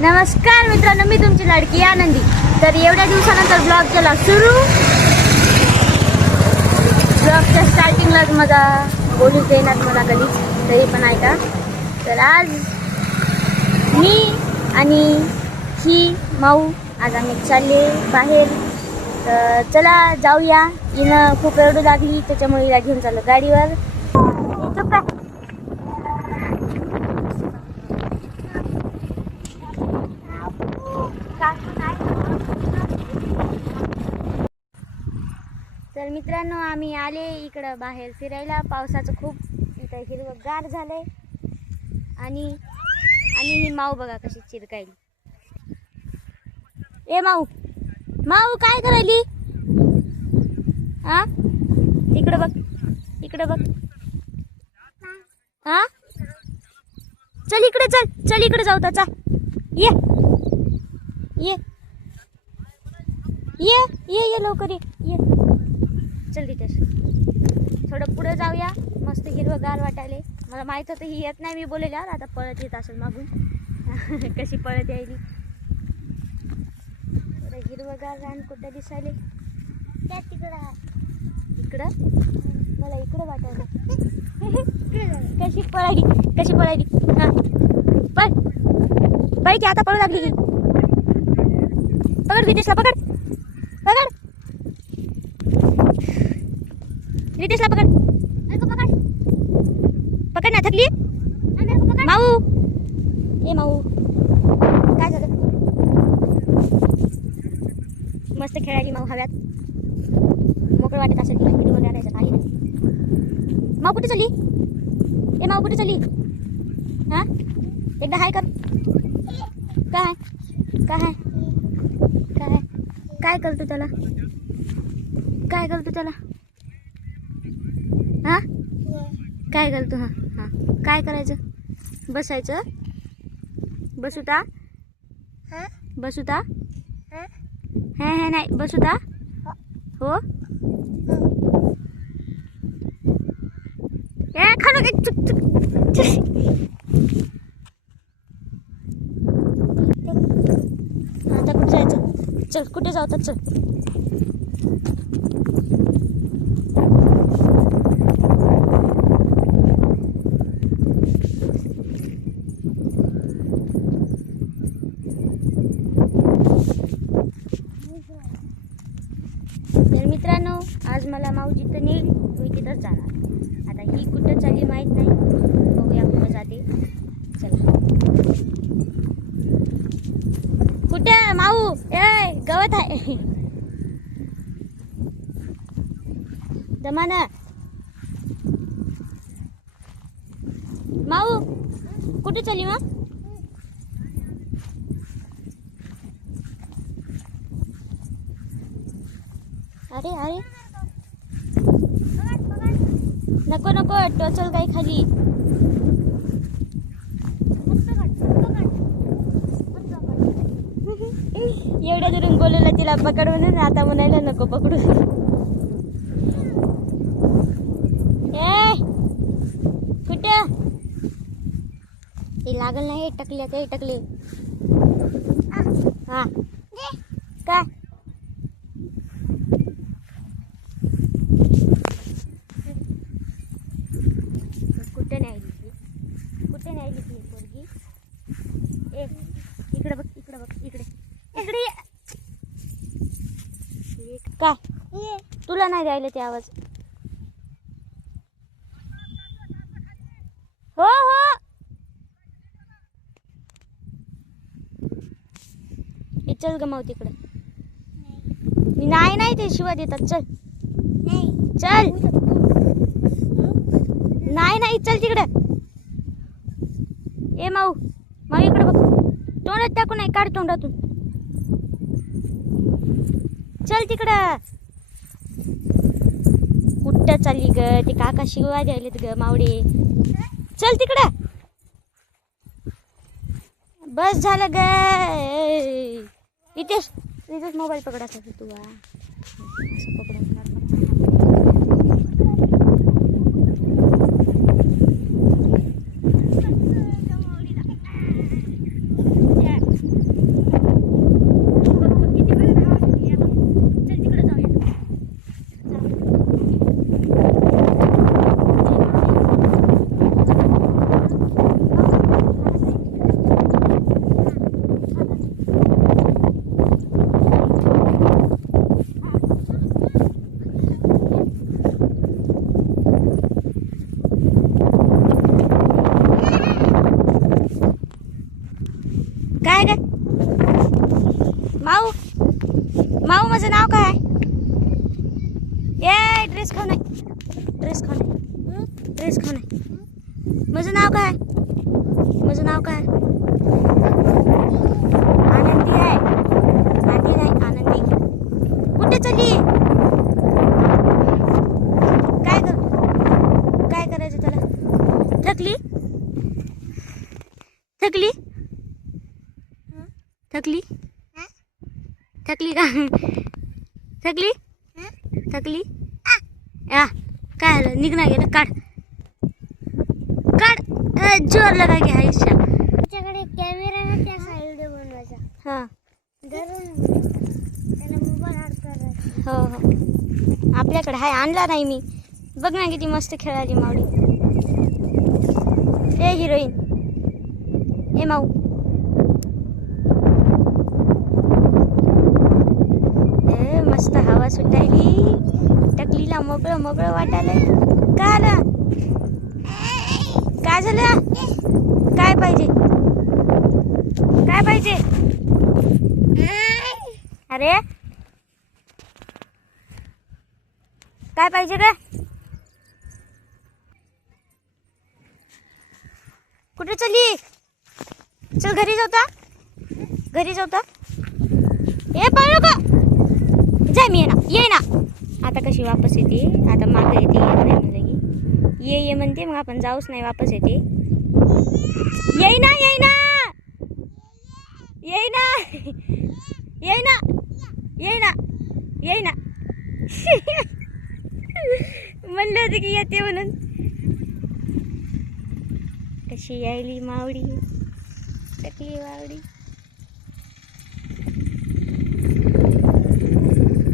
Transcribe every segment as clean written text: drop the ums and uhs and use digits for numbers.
नमस्कार मित्रांनो, मी तुमची लाडकी आनंदी. तर एवढ्या दिवसानंतर ब्लॉग केला सुरू. ब्लॉगच्या स्टार्टिंगलाच माझा बोलू देणार मला कधीच, तरी पण ऐका. तर आज मी आणि ही माऊ आज आम्ही चालले बाहेर. तर चला जाऊया. हिनं खूप रडू लागली, त्याच्यामुळे हिला घेऊन चाललो गाडीवर. तर मित्रांनो, आम्ही आले इकडं बाहेर फिरायला. पावसाचं खूप इथं हिरवंगार झालंय. आणि ही माऊ बघा कशी चिरकायली. ए माऊ, माऊ काय करायली? हा, इकडं बघ, इकडं बघ. हा, चल इकडे, चल इकडे जाऊ. त्याचा ये ये ये ये ये लवकर ये. चल रितेश, थोडं पुढे जाऊया. मस्त हिरवंगार वाटायले. मला माहित होतं ही येत नाही, मी बोलेल यार आता पळत येत असेल मागून. कशी पळत यायली. हिरवंगार रान कुठं दिसायले? त्या तिकडं. इकडं मला इकडं वाटायला. कशी पळायली. हा, पळ की आता, पळू लागली. पकड रितेशला, पकड रितेशला, पकड ना. थकली माऊ. ए माऊ, काय झालं? मस्त खेळायली माऊ हव्यात. मोकळं वाटत असेल तिला. व्हिडिओ काढायचं काही नाही. माऊ कुठे चालली? ए माऊ कुठे चालली? हा, एकदा हाय कर. काय करतो त्याला? हा, काय करतो? हा हा, काय करायचं? बसायचं? बसूता? हे नाही बसूता. हो, ए खालो की चुक. आता कुठे जायचं? चल, कुठे जाऊ तर चल. तर मित्रांनो, आज मला माऊ जिथं नेईल मी तिथंच जाणार. आता ही कुठं चालली माहीत नाही, बघूया कुठं जाते. चला. कुठं माऊ? ए गवत आहे. दमाना माऊ, कुठे चालली मग? अरे नको टोचल काही खाली. एवढ्या दुरून बोलवलं तिला पकड म्हणून, आता म्हणायला नको पकडू. ए कुठं? हे लागल नाही. टकले. हा, काय? कुठे नाही ती पोरगी? ए इकडे बघ. काय तुला नाही द्यायला ते आवाज? हो चल गमाव तिकडं. नाही ते शिवा देतात. चल नाही चल तिकडं. ए माऊ इकडे बघ. तोंडात टाकू नाही, काढ तोंडातून. चल तिकडं. कुठं चालली ग? ते काका शिवा द्यायलेत ग मावडे. चल तिकडं. बस झालं ग. रितेश मोबाईल पकडायचा तू. काय काय माऊ माऊ माझं नाव काय? ए ड्रेस खाऊ नाही, ड्रेस खाऊ नाही, ड्रेस खाऊ नाही. माझं नाव काय? माझं नाव काय? आनंदी आहे. आनंदी नाही, आनंदी. कुठे चालली? काय कर, काय करायचं त्याला? थकली थकली थकली थकली का? थकली थकली आ काय झालं? निघ ना गेलं. काढ काढ. जोर लगा की आयुष्या. त्याच्याकडे कॅमेरा ना, त्याचा व्हिडिओ बनवायचा. हां धरून त्याला मोबाईल हात करायचा. हो हो आपल्याकडे हाय, आणला नाही मी. बघ ना किती मस्त खेळाली मावडी. ए हिरोईन, ए माऊ. ए मस्त हवा सुटायली. टकलीला मोकळं मोकळं वाटायलंय. का आलं? काय झालं? काय पाहिजे? काय पाहिजे? अरे काय पाहिजे रे? कुठे चालली? चल घरी जाऊता, घरी जाऊता. ए पाळू का? जाय मी ये ना. आता कशी वापस येते? आता मागं येते, येत नाही म्हणलं की ये म्हणते, मग आपण जाऊच नाही, वापस येते. येई ना येई ना येई ना येई ना येई ना येई ना. म्हणलं होतं की येते म्हणून. कशी यायली मावडी, टकली मावडी.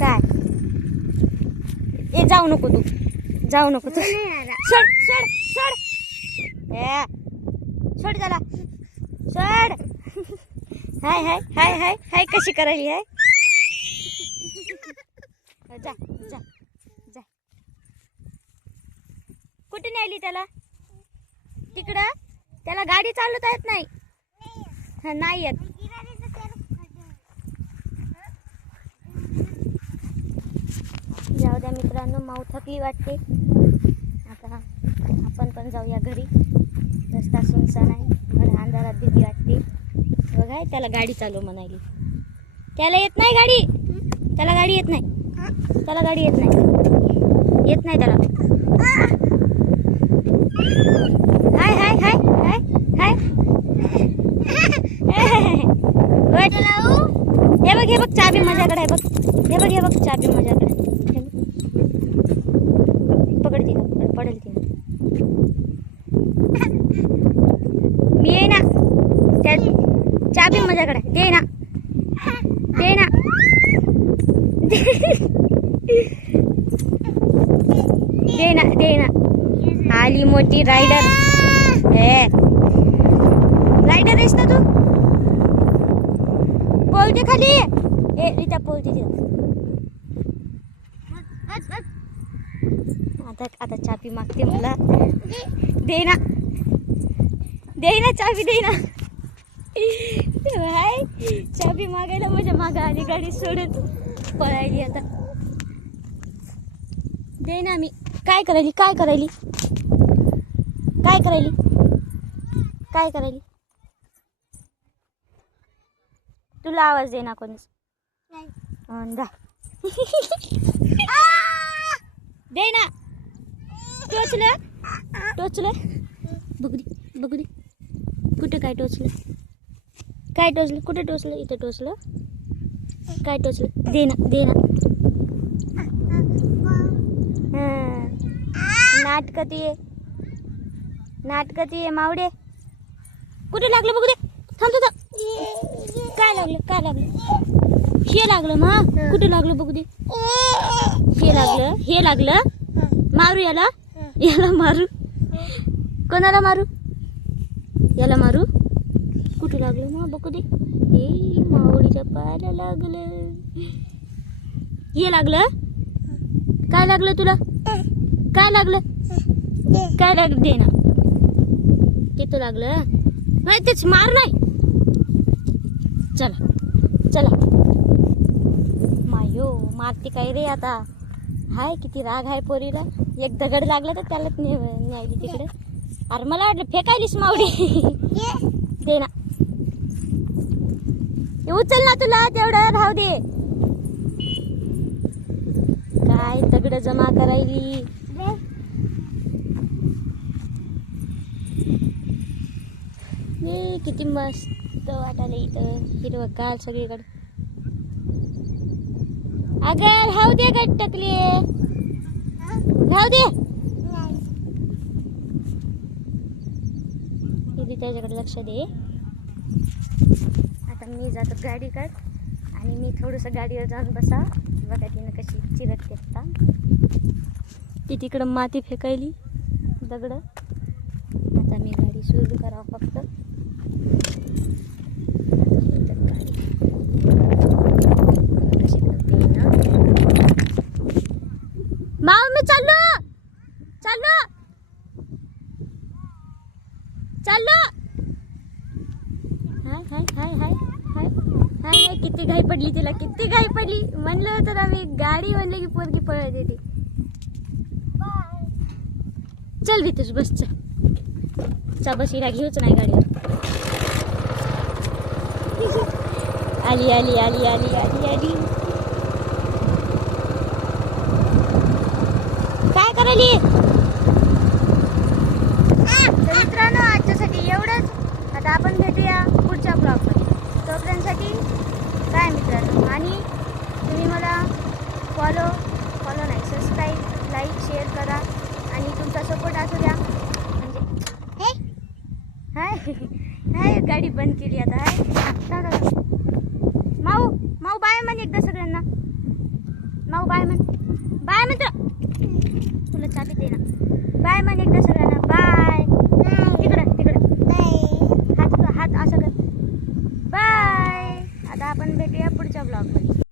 काय? ए जाऊ नको तू, जाऊ नको तू. सोड सोड सोड. ए सोड त्याला, सोड. हाय हाय हाय हाय हाय कशी करायली हाय. जा जा जा. कुठे न्यायली त्याला? तिकडं. त्याला गाडी चालवता येत नाही. हा नाही येत. जाऊ द्या मित्रांनो, माऊ थकली वाटते. आता आपण पण जाऊया घरी. रस्ता सुनसान आहे, मला अंधारात भीती वाटते. बघाय त्याला गाडी चालव म्हणाली. त्याला येत नाही गाडी, त्याला गाडी येत नाही, त्याला गाडी येत नाही, येत नाही त्याला. हाय हाय हाय हाय हाय. हे बघ चाबी माझ्याकडे आहे बघ. हे बघ चाबी माझ्याकडे. पकड तिला, पडेल तिला. मी ये ना, त्या चाबी माझ्याकडे. दे ना, दे ना. दे ना, दे ना. आली मोठी रायडर. हे रायडर आहेस ना तू? पोलते खाली. ए रिता पोलते तिथं. आता चाबी मागते मला. दे ना, दे ना चाबी, दे ना. हाय चाबी मागायला माझ्या मागं आली गाडी सोडून पळायली. आता दे ना. मी काय करायली, काय करायली, काय करायली, काय करायली? तुला आवाज दे ना कोणीच. दे ना. टोचलं, टोचलं. बघू दे, बघू दे. कुठं काय टोचलं, काय टोचलं, कुठं टोचलं? इथं टोचलं. काय टोचलं? दे ना, दे ना. नाटकं ये, नाटकं ये मावडे. कुठे लागलं बघू दे. थांब तुझं. काय लागलं, काय लागलं? हे लागलं मग. कुठे लागलं बघू दे. हे लागलं, हे लागलं. मारू याला, याला मारू. कोणाला मारू? याला मारू. कुठे लागलं मग बघू दे. हे मावळीच्या पायाला लागलं. हे लागलं. काय लागलं तुला? काय लागलं, काय लागलं? दे ना. तिथं लागलं. नाही तेच मार नाही. चला चला. मायो मारते काय रे आता. हाय किती राग आहे पोरीला. एक दगड लागला तर त्याला न्यायली तिकडे. अरे मला वाटलं फेकायलीस मावडी. दे ना. हे उचल ना तुला तेवढं राहू दे. काय दगड जमा करायली. हे किती मस्त वाटायला इथं हिरवगार सगळीकडे. अगं राहू दे गट्टकले. राहू दे. दीदी त्याच्याकडे लक्ष दे. आता मी जातो गाडीकडे आणि मी थोडंसं गाडीवर जाऊन बसा. बघा तिनं कशी चिरत आता. ती तिकडं माती फेकायली दगड. आता मी गाडी सुरू करावं फक्त. माऊ मी चाललो चाललो चाललो. हाय हाय हाय हाय हाय हाय हाय. किती घाई पडली तिला. किती घाई पडली. म्हणलं होतं ना मी गाडी म्हणलं की पोरगी पळत येते. चल भीतूस बस. चा बस हिला घेऊच नाही गाडीवर. आली आली आली आली आली आली. काय करायली. तर मित्रांनो आजच्यासाठी एवढंच. आता आपण भेटूया पुढच्या ब्लॉगमध्ये. तोपर्यंतसाठी काय मित्रांनो. आणि तुम्ही मला फॉलो नाही सबस्क्राईब लाईक शेअर करा. आणि तुमचा सपोर्ट असू द्या. म्हणजे हाय हाय गाडी बंद केली आता. हाय माऊ माऊ बाय म्हण एकदा सगळ्यांना. माऊ बाय म्हण. बाय म्हण तुला चाबी दे ना. बाय म्हण एकदा सगळ्यांना. बाय. तिकडं तिकडं हात हात असं कर. बाय. आता आपण भेटूया पुढच्या ब्लॉगमध्ये.